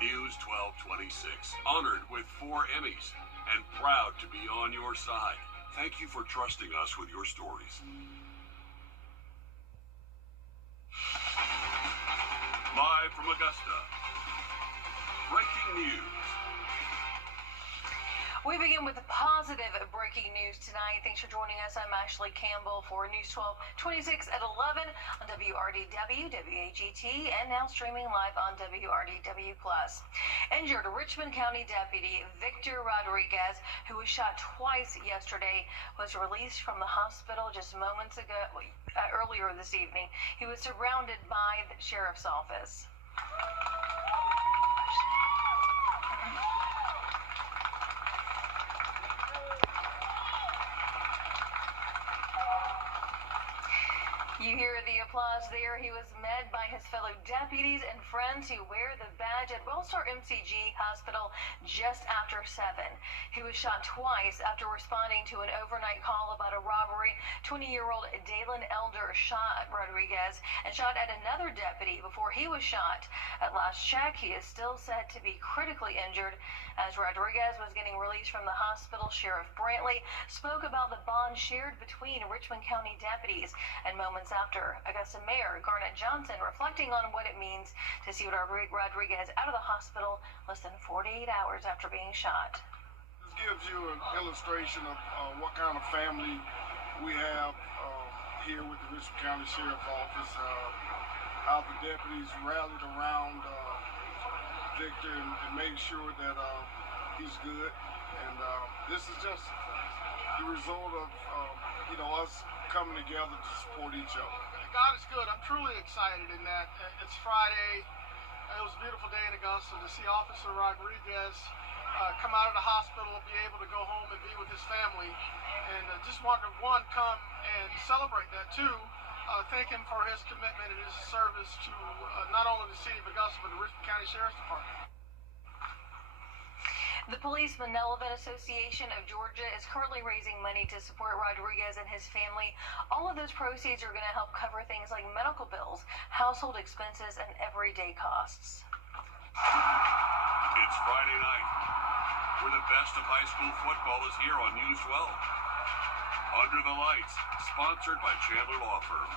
News 1226, honored with 4 Emmys and proud to be on your side. Thank you for trusting us with your stories. Live from Augusta, breaking news. We begin with the positive breaking news tonight. Thanks for joining us. I'm Ashley Campbell for News 1226 at 11 on WRDW, WAGT, and now streaming live on WRDW+. Injured Richmond County Deputy Victor Rodriguez, who was shot twice yesterday, was released from the hospital just moments ago, earlier this evening. He was surrounded by the sheriff's office. You hear the applause there. He was met by his fellow deputies and friends who wear the badge at Wellstar MCG Hospital just after 7. He was shot twice after responding to an overnight call about a robbery. 20-year-old Dalen Elder shot Rodriguez and shot at another deputy before he was shot. At last check, he is still said to be critically injured. As Rodriguez was getting released from the hospital, Sheriff Brantley spoke about the bond shared between Richmond County deputies, and moments after, Augusta Mayor Garnett Johnson reflecting on what it means to see Rodriguez out of the hospital less than 48 hours after being shot. This gives you an illustration of what kind of family we have here with the Richmond County Sheriff's Office, how the deputies rallied around Victor and made sure that he's good. And this is just the result of us coming together to support each other. God is good. I'm truly excited in that it's Friday. It was a beautiful day in Augusta to see Officer Rodriguez come out of the hospital, be able to go home and be with his family, and just want to come and celebrate that too. Thank him for his commitment and his service to not only the city of Augusta but the Richmond County Sheriff's Department. The Police Benevolent Association of Georgia is currently raising money to support Rodriguez and his family. All of those proceeds are going to help cover things like medical bills, household expenses, and everyday costs. It's Friday night, where the best of high school football is here on News 12. Under the Lights, sponsored by Chandler Law Firm.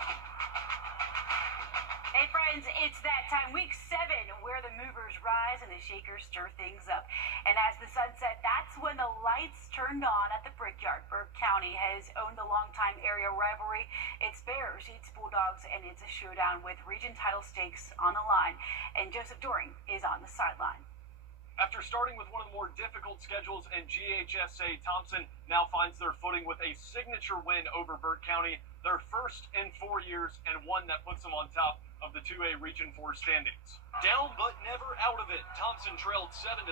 Hey friends, it's that time, week 7, where the movers rise and the shakers stir things up. And as the sun set, that's when the lights turned on at the Brickyard. Burke County has owned the longtime area rivalry. It's Bears, it's Bulldogs, and it's a showdown with region title stakes on the line. And Joseph Doring is on the sideline. After starting with one of the more difficult schedules in GHSA, Thompson now finds their footing with a signature win over Burke County, their first in 4 years, and one that puts them on top of the 2A Region 4 standings. Down but never out of it, Thompson trailed 7-3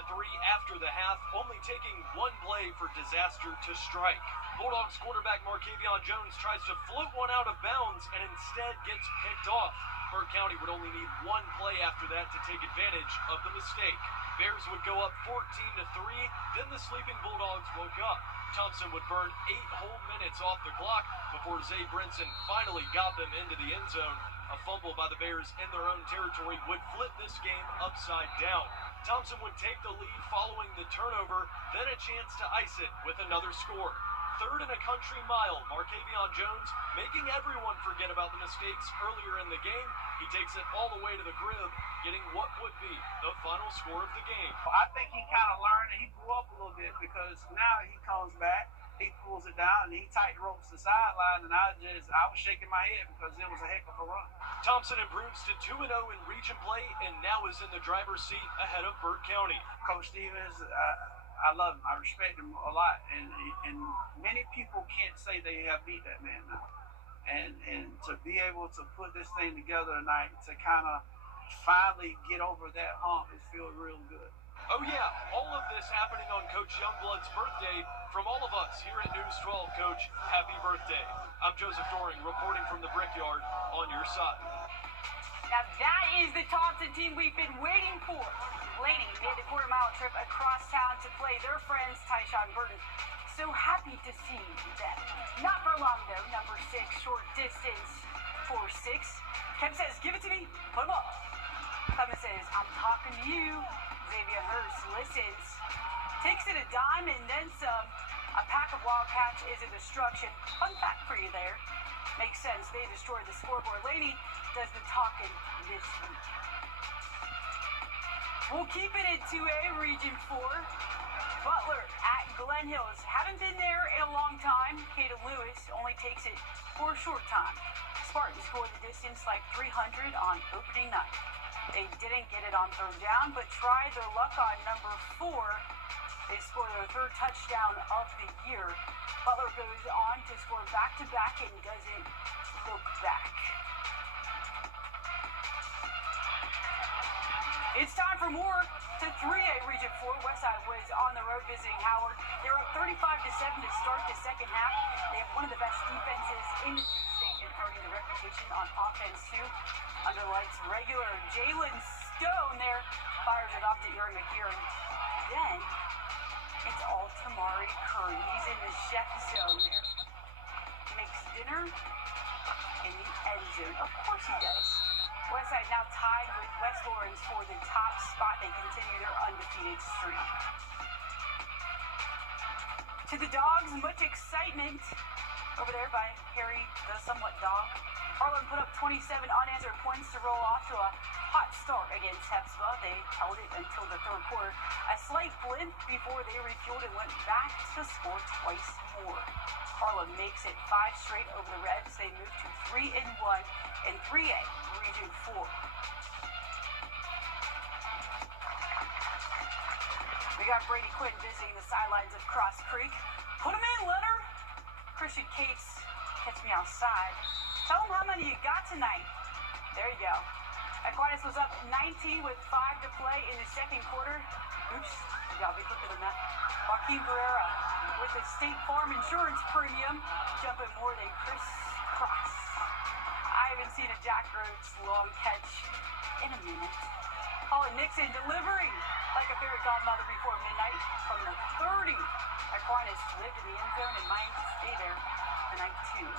after the half, only taking one play for disaster to strike. Bulldogs quarterback Markavion Jones tries to float one out of bounds and instead gets picked off. Burke County would only need one play after that to take advantage of the mistake. Bears would go up 14-3, then the sleeping Bulldogs woke up. Thompson would burn 8 whole minutes off the clock before Zay Brinson finally got them into the end zone. A fumble by the Bears in their own territory would flip this game upside down. Thompson would take the lead following the turnover, then a chance to ice it with another score. Third and a country mile, Markavion Jones making everyone forget about the mistakes earlier in the game. He takes it all the way to the crib, getting what would be the final score of the game. I think he kind of learned and he grew up a little bit, because now he comes back, he pulls it down, and he tight ropes the sideline, and I was shaking my head because it was a heck of a run. Thompson improves to 2-0 in region play and now is in the driver's seat ahead of Burke County. Coach Stevens, I love him. I respect him a lot, and many people can't say they have beat that man now. And to be able to put this thing together tonight, to kind of finally get over that hump, it feels real good. Oh yeah, all of this happening on Coach Youngblood's birthday. From all of us here at News 12, Coach, happy birthday. I'm Joseph Doring, reporting from the Brickyard on your side. Now that is the Thompson team we've been waiting for. Laney made the quarter-mile trip across town to play their friends Tyshawn Burton. So happy to see them. Not for long though, number 6, short distance, 4-6. Kev says, give it to me, put 'em up. Clemens says, I'm talking to you. Xavier Hurst listens. Takes it a dime and then some. A pack of Wildcats is a destruction. Fun fact for you there. Makes sense. They destroyed the scoreboard. Laney does the talking this week. We'll keep it at 2A, Region 4. Butler at Glen Hills. Haven't been there in a long time. Kata Lewis only takes it for a short time. Spartans scored the distance like 300 on opening night. They didn't get it on third down, but tried their luck on number 4. They scored their third touchdown of the year. Butler goes on to score back-to-back and doesn't look back. It's time for more to 3A Region 4. Westside was on the road visiting Howard. They're up 35-7 to start the second half. They have one of the best defenses in the state and earning the reputation on offense too. Under lights regular Jalen Stone there fires it off to Aaron McGeary. Then it's all Tamari Curry. He's in the chef zone there. Makes dinner in the end zone. Of course he does. Westside now tied with West Lawrence for the top spot. They continue their undefeated streak. To the Dogs, much excitement over there by Harry the somewhat dog. Harlan put up 27 unanswered points to roll off to a hot start against Hepzibah. They held it until the third quarter. A slight blip before they refueled and went back to score twice more. Harlan makes it 5 straight over the Reds. They move to 3-1 in 3A Region 4. We got Brady Quinn visiting the sidelines of Cross Creek. Put him in, Leonard. Christian Cates gets me outside. Tell him how many you got tonight. There you go. Aquinas was up 19 with 5 to play in the second quarter. Oops, you gotta be quicker than that. Joaquin Barrera with the State Farm Insurance premium jumping more than Chris Cross. I haven't seen a Jack Rhodes long catch in a minute. Colin Nixon delivering like a fairy godmother before midnight from the 30. Aquinas lived in the end zone and might stay there tonight too.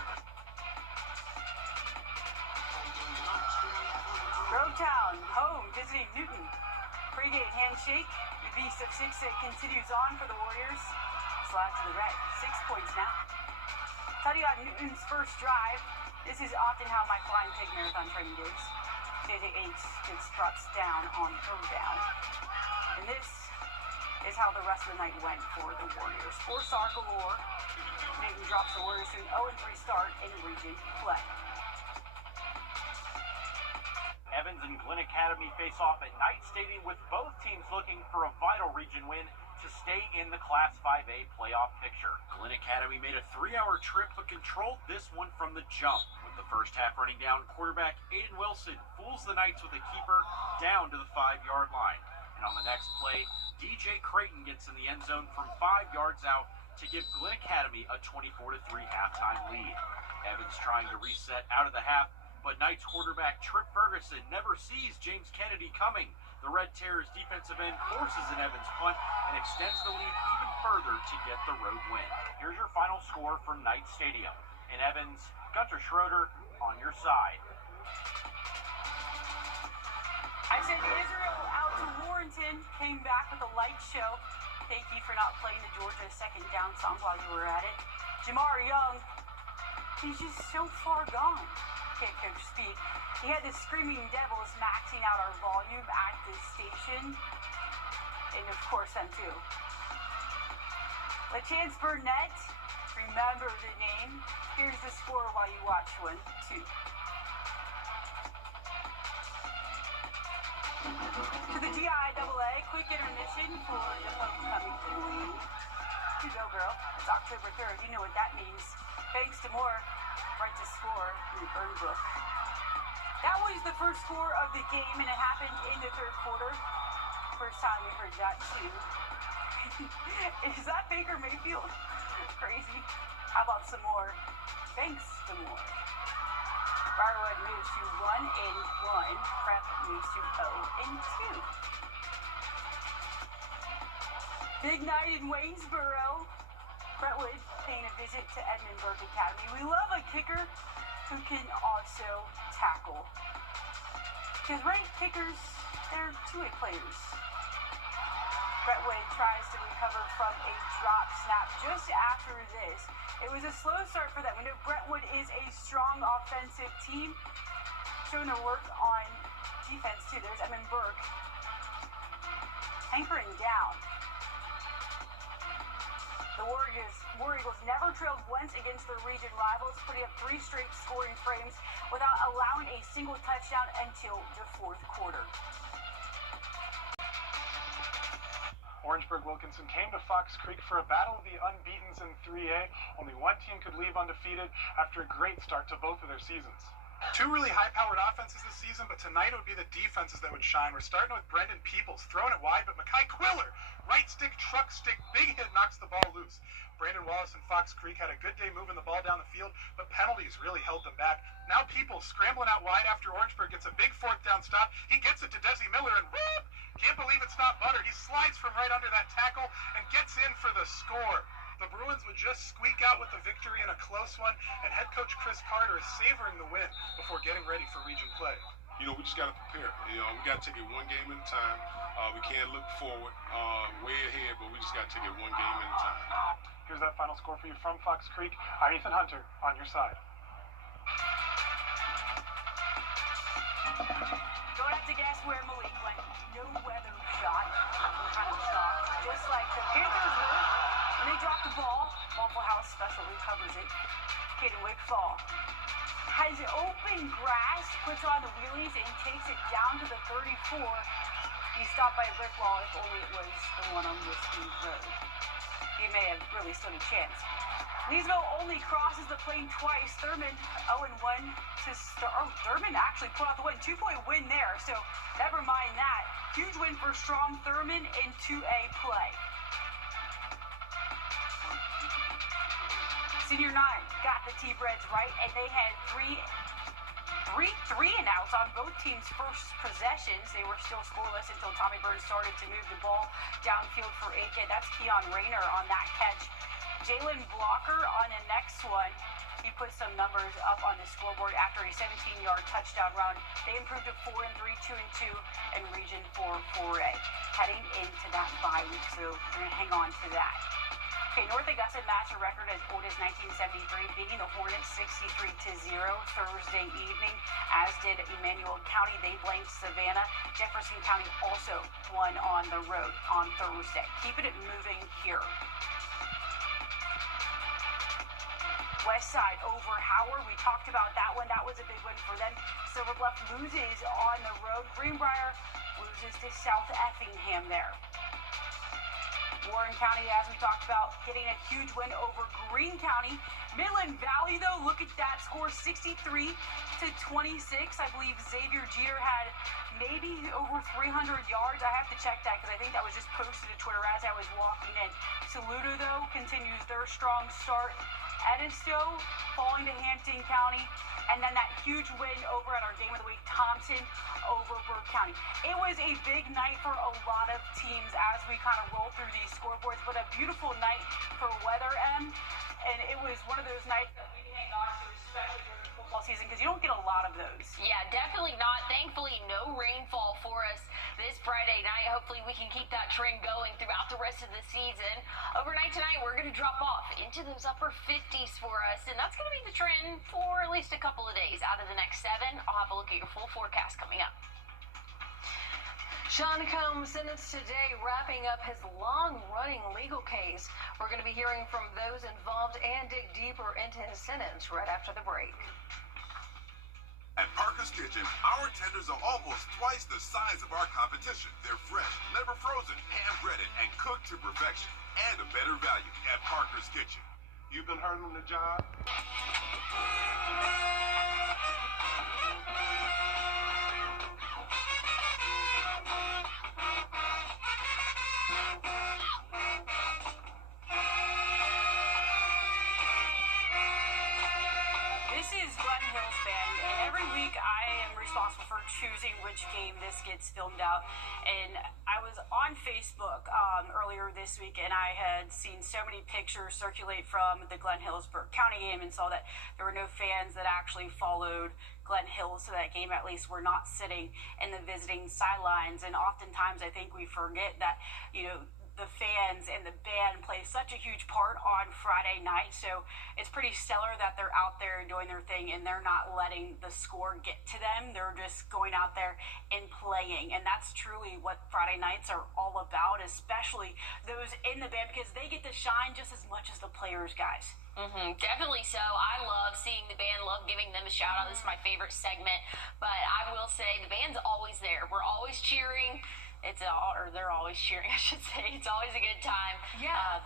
Grovetown home visiting Newton. Pre-game handshake. The beast of 6A continues on for the Warriors. Slide to the right. 6 points now. Tutty on Newton's first drive. This is often how my flying pig marathon training goes. JJ H gets drops down on third down. And this is how the rest of the night went for the Warriors. 4-star galore. Newton drops the Warriors to an 0-3 start in region play. Evans and Glen Academy face off at Knight Stadium with both teams looking for a vital region win to stay in the Class 5A playoff picture. Glen Academy made a 3-hour trip but controlled this one from the jump. With the first half running down, quarterback Aiden Wilson fools the Knights with a keeper down to the 5-yard line. And on the next play, DJ Creighton gets in the end zone from 5 yards out to give Glen Academy a 24-3 halftime lead. Evans trying to reset out of the half, but Knights quarterback Trip Ferguson never sees James Kennedy coming. The Red Terrors defensive end forces an Evans punt and extends the lead even further to get the road win. Here's your final score from Knight Stadium. In Evans, Gunter Schroeder on your side. I said Israel out to Warrenton, came back with a light show. Thank you for not playing the Georgia second down song while you were at it. Jamar Young, he's just so far gone. Can't coach speed. He had the Screaming Devils maxing out our volume at the station. And of course them too. LaChance Burnett, remember the name. Here's the score while you watch 1, 2. To the GIAA, quick intermission for the homecoming queen. To go, girl. It's October 3rd. You know what that means. Thanks to more. Right to score in the burn book. That was the first score of the game, and it happened in the third quarter. First time we heard that too. Is that Baker Mayfield? Crazy. How about some more? Thanks to more. Briarwood moves to 1-1. Prep moves to 0-2. Big night in Waynesboro. Brentwood paying a visit to Edmundburg Academy. We love a kicker who can also tackle. Because ranked kickers They're two-way players. Brentwood tries to recover from a drop snap just after this. It was a slow start for them. We know Brentwood is a strong offensive team, showing their work on defense too. There's Emin Burke hankering down. The War Eagles never trailed once against their region rivals, putting up 3 straight scoring frames without allowing a single touchdown until the fourth quarter. Orangeburg Wilkinson came to Fox Creek for a battle of the unbeatens in 3A. Only one team could leave undefeated after a great start to both of their seasons. Two really high-powered offenses this season, but tonight it would be the defenses that would shine. We're starting with Brendan Peoples, throwing it wide, but Makai Quiller, right stick, truck stick, big hit, knocks the ball loose. Brandon Wallace and Fox Creek had a good day moving the ball down the field, but penalties really held them back. Now Peoples scrambling out wide after Orangeburg gets a big 4th down stop. He gets it to Desi Miller, and whoop! Can't believe it's not Butter. He slides from right under that tackle and gets in for the score. The Bruins would just squeak out with the victory in a close one, and head coach Chris Carter is savoring the win before getting ready for region play. You know, we just got to prepare. You know, we got to take it one game at a time. We can't look forward way ahead, but we just got to take it one game at a time. Here's that final score for you from Fox Creek. I'm Ethan Hunter on your side. Don't have to guess where Malik went. No weather shot. I'm kind of shocked. Just like the Panthers were when they dropped the ball. Waffle House special recovers it. Caden Wickfall has open grass, puts on the wheelies, and takes it down to the 34. He's stopped by a brick wall. If only it was the one on this road. He may have really stood a chance. Leesville only crosses the plane twice. Thurman 0-1 to start. Oh, Thurman actually put out the win. 2-point win there. So never mind that. Huge win for strong Thurman in 2A play. Senior 9 got the T-Breads right, and they had three and outs on both teams' first possessions. They were still scoreless until Tommy Burns started to move the ball downfield for 8K. That's Keon Rayner on that catch. Jalen Blocker on the next one. He put some numbers up on the scoreboard after a 17-yard touchdown run. They improved to 4-3, 2-2 in Region 4 4A, heading into that bye week. So we're going to hang on to that. Okay, North Augusta matched a record as old as 1973, beating the Hornets 63-0 Thursday evening, as did Emmanuel County. They blanked Savannah. Jefferson County also won on the road on Thursday. Keeping it moving here. Westside over Howard. We talked about that one. That was a big win for them. Silver Bluff loses on the road. Greenbrier loses to South Effingham there. Warren County, as we talked about, getting a huge win over Greene County. Midland Valley, though, look at that score, 63-26. I believe Xavier Jeter had maybe over 300 yards. I have to check that because I think that was just posted to Twitter as I was walking in. Saluda, though, continues their strong start. Edisto falling to Hampton County, and then that huge win over at our game of the week, Thompson over Burke County. It was a big night for a lot of teams as we kind of roll through these scoreboards, but a beautiful night for Weather M, and it was one of those nights that we hang on to, especially during the football season, because you don't get a lot of those. Yeah, definitely not. Thankfully, no rainfall for us this Friday night. Hopefully we can keep that trend going throughout the rest of the season. Overnight tonight, we're going to drop off into those upper 50s for us, and that's going to be the trend for at least a couple of days out of the next 7. I'll have a look at your full forecast coming up. Sean Combs sentenced today, wrapping up his long-running legal case. We're going to be hearing from those involved and dig deeper into his sentence right after the break. At Parker's Kitchen, our tenders are almost twice the size of our competition. They're fresh, never frozen, hand-breaded, and cooked to perfection. And a better value at Parker's Kitchen. You've been hurt on the job? This is Glenn Hill's band, and every week I am responsible responsible for choosing which game this gets filmed out. And I was on Facebook earlier this week, and I had seen so many pictures circulate from the Glen Hills-Burke County game, and saw that there were no fans that actually followed Glen Hills to that game. At least we're not sitting in the visiting sidelines. And oftentimes I think we forget that, you know, the fans and the band play such a huge part on Friday night. So it's pretty stellar that they're out there doing their thing, and they're not letting the score get to them. They're just going out there and playing. And that's truly what Friday nights are all about, especially those in the band, because they get to shine just as much as the players, guys. Definitely so. I love seeing the band, love giving them a shout out. This is my favorite segment. But I will say the band's always there. We're always cheering. They're always cheering, I should say. It's always a good time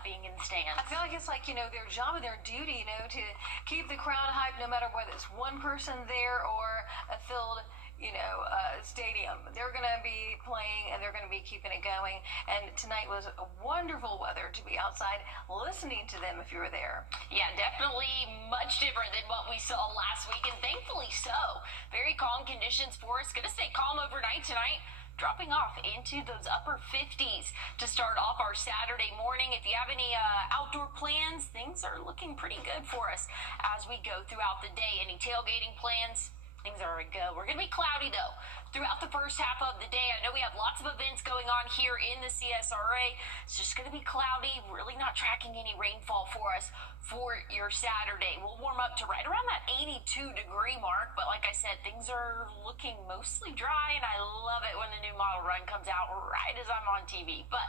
being in the stands. I feel like it's like, you know, their job and their duty, you know, to keep the crowd hyped no matter whether it's one person there or a filled, you know, stadium. They're going to be playing and they're going to be keeping it going. And tonight was wonderful weather to be outside listening to them if you were there. Yeah, definitely much different than what we saw last week, and thankfully so. Very calm conditions for us. Going to stay calm overnight tonight, dropping off into those upper 50s to start off our Saturday morning. If you have any outdoor plans, things are looking pretty good for us as we go throughout the day. Any tailgating plans? Things are a go. We're going to be cloudy, though, throughout the first half of the day. I know we have lots of events going on here in the CSRA. It's just going to be cloudy, really not tracking any rainfall for us for your Saturday. We'll warm up to right around that 82-degree mark, but like I said, things are looking mostly dry, and I love it when the new model run comes out right as I'm on TV. But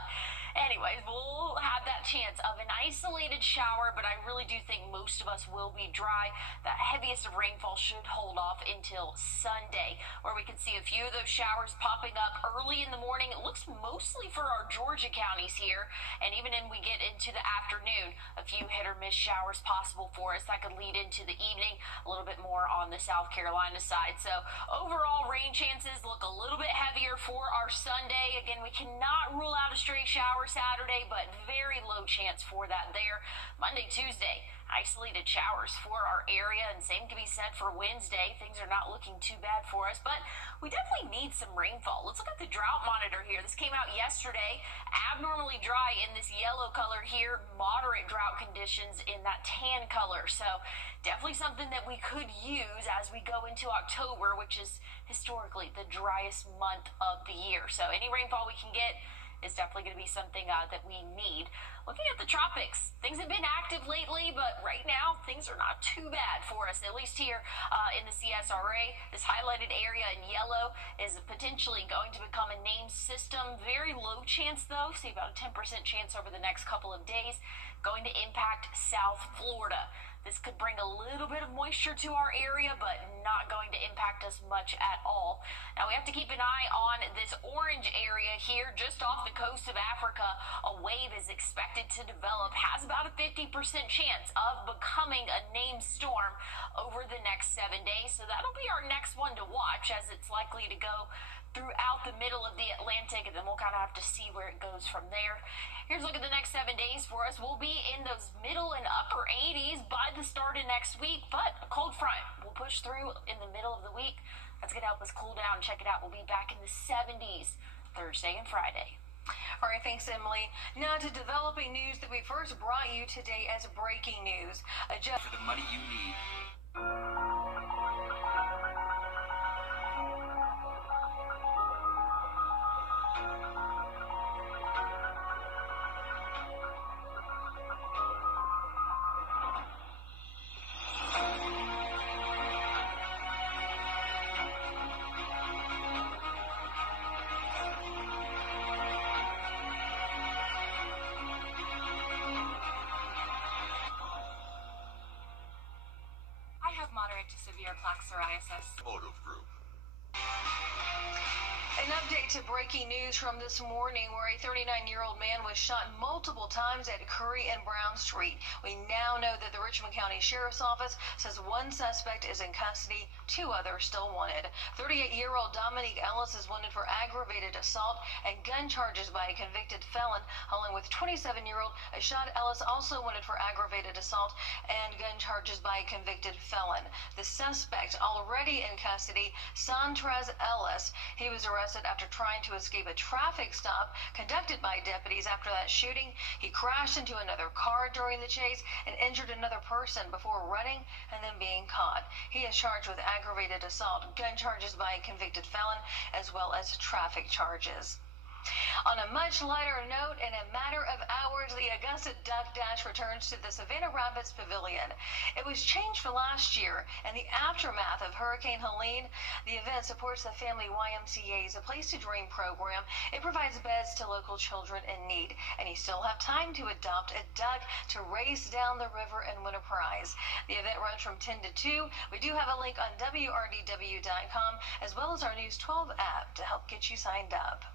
anyways, we'll have that chance of an isolated shower, but I really do think most of us will be dry. That heaviest of rainfall should hold off until Sunday, where we can see a few of those showers popping up early in the morning. It looks mostly for our Georgia counties here, and even when we get into the afternoon, a few hit or miss showers possible for us. That could lead into the evening, a little bit more on the South Carolina side. So overall, rain chances look a little bit heavier for our Sunday. Again, we cannot rule out a straight shower Saturday, but very low chance for that there. Monday, Tuesday, isolated showers for our area, and same can be said for Wednesday. Things are not looking too bad for us, but we definitely need some rainfall. Let's look at the drought monitor here. This came out yesterday. Abnormally dry in this yellow color here, moderate drought conditions in that tan color. So definitely something that we could use as we go into October, which is historically the driest month of the year. So any rainfall we can get is definitely going to be something that we need. Looking at the tropics, things have been active lately, but right now things are not too bad for us, at least here in the CSRA. This highlighted area in yellow is potentially going to become a named system. Very low chance, though. See about a 10% chance over the next couple of days. Going to impact South Florida. This could bring a little bit of moisture to our area, but not going to impact us much at all. Now, we have to keep an eye on this orange area here just off the coast of Africa. A wave is expected to develop, has about a 50% chance of becoming a named storm over the next 7 days. So that'll be our next one to watch, as it's likely to go throughout the middle of the Atlantic, and then we'll kind of have to see where it goes from there. Here's a look at the next 7 days for us. We'll be in those middle and upper 80s by the start of next week, but a cold front will push through in the middle of the week. That's going to help us cool down. Check it out. We'll be back in the 70s Thursday and Friday. All right, thanks, Emily. Now to developing news that we first brought you today as breaking news. For the money you need. Moderate to severe plaque psoriasis. Wrdw. An update To breaking news from this morning where a 39-year-old man was shot multiple times at Curry and Brown Street. We now know that the Richmond County Sheriff's Office says one suspect is in custody, 2 others still wanted. 38-year-old Dominique Ellis is wanted for aggravated assault and gun charges by a convicted felon, along with 27-year-old Ashad Ellis, also wanted for aggravated assault and gun charges by a convicted felon. The suspect already in custody, Santraz Ellis, he was arrested after trying to escape a traffic stop conducted by deputies after that shooting. He crashed into another car during the chase and injured another person before running and then being caught. He is charged with aggravated assault, gun charges by a convicted felon, as well as traffic charges. On a much lighter note, in a matter of hours, the Augusta Duck Dash returns to the Savannah Rapids Pavilion. It was changed for last year. In the aftermath of Hurricane Helene, the event supports the Family YMCA's A Place to Dream program. It provides beds to local children in need, and you still have time to adopt a duck to race down the river and win a prize. The event runs from 10 to 2. We do have a link on Wrdw.com, as well as our News 12 app to help get you signed up.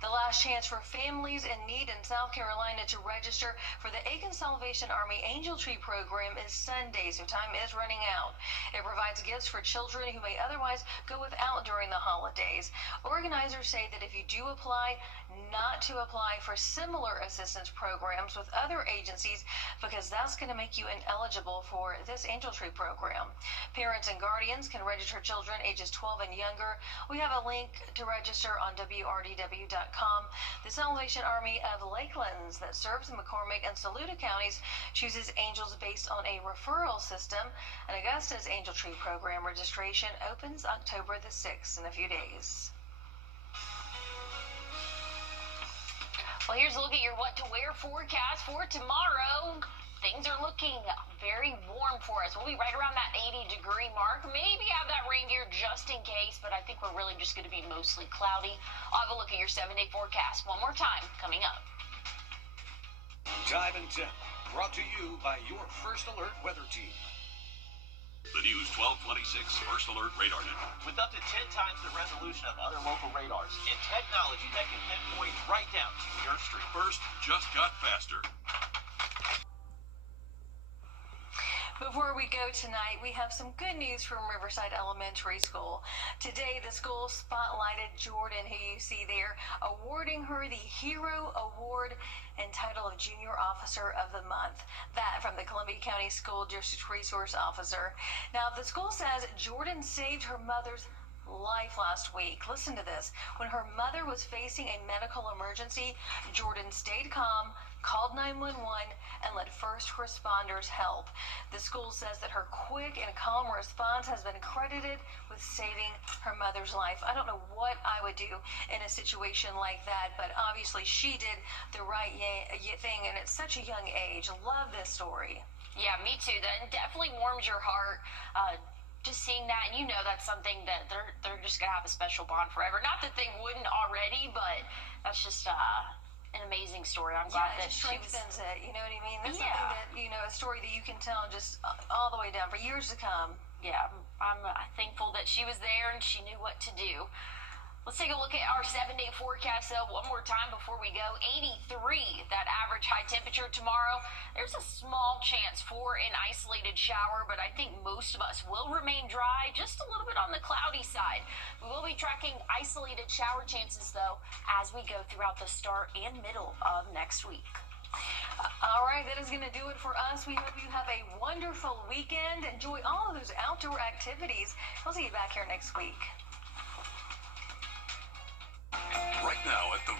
The last chance for families in need in South Carolina to register for the Aiken Salvation Army Angel Tree program is Sunday, so time is running out. It provides gifts for children who may otherwise go without during the holidays. Organizers say that if you do apply, not to apply for similar assistance programs with other agencies, because that's going to make you ineligible for this Angel Tree program. Parents and guardians can register children ages 12 and younger. We have a link to register on Wrdw.com. The Salvation Army of Lakelands that serves McCormick and Saluda counties chooses angels based on a referral system, and Augusta's Angel Tree program registration opens October the 6th in a few days. Well, here's a look at your what to wear forecast for tomorrow. Things are looking very warm for us. We'll be right around that 80-degree mark. Maybe have that rain gear just in case, but I think we're really just going to be mostly cloudy. I'll have a look at your 7-day forecast one more time coming up. Time and Temp, brought to you by your First Alert weather team. The News 1226 First Alert Radar Network. With up to 10 times the resolution of other local radars and technology that can pinpoint right down to your street. First just got faster. Before we go tonight, we have some good news from Riverside Elementary School. Today, the school spotlighted Jordan, who you see there, awarding her the Hero Award and title of Junior Officer of the Month. That from the Columbia County School District Resource Officer. Now, the school says Jordan saved her mother's life last week. Listen to this. When her mother was facing a medical emergency, Jordan stayed calm, called 911, and let first responders help. The school says that her quick and calm response has been credited with saving her mother's life. I don't know what I would do in a situation like that, but obviously she did the right thing, and at such a young age. Love this story. Yeah, me too. That definitely warms your heart. Just seeing that, and you know that's something that they're just going to have a special bond forever. Not that they wouldn't already, but that's just an amazing story. I'm glad that she strengthens it. You know what I mean? That's Yeah. something that, you know, a story that you can tell just all the way down for years to come. Yeah, I'm thankful that she was there and she knew what to do. Let's take a look at our 7-day forecast, though, one more time before we go. 83, that average high temperature tomorrow. There's a small chance for an isolated shower, but I think most of us will remain dry, just a little bit on the cloudy side. We will be tracking isolated shower chances, though, as we go throughout the start and middle of next week. All right, that is going to do it for us. We hope you have a wonderful weekend. Enjoy all of those outdoor activities. We'll see you back here next week. Right now at the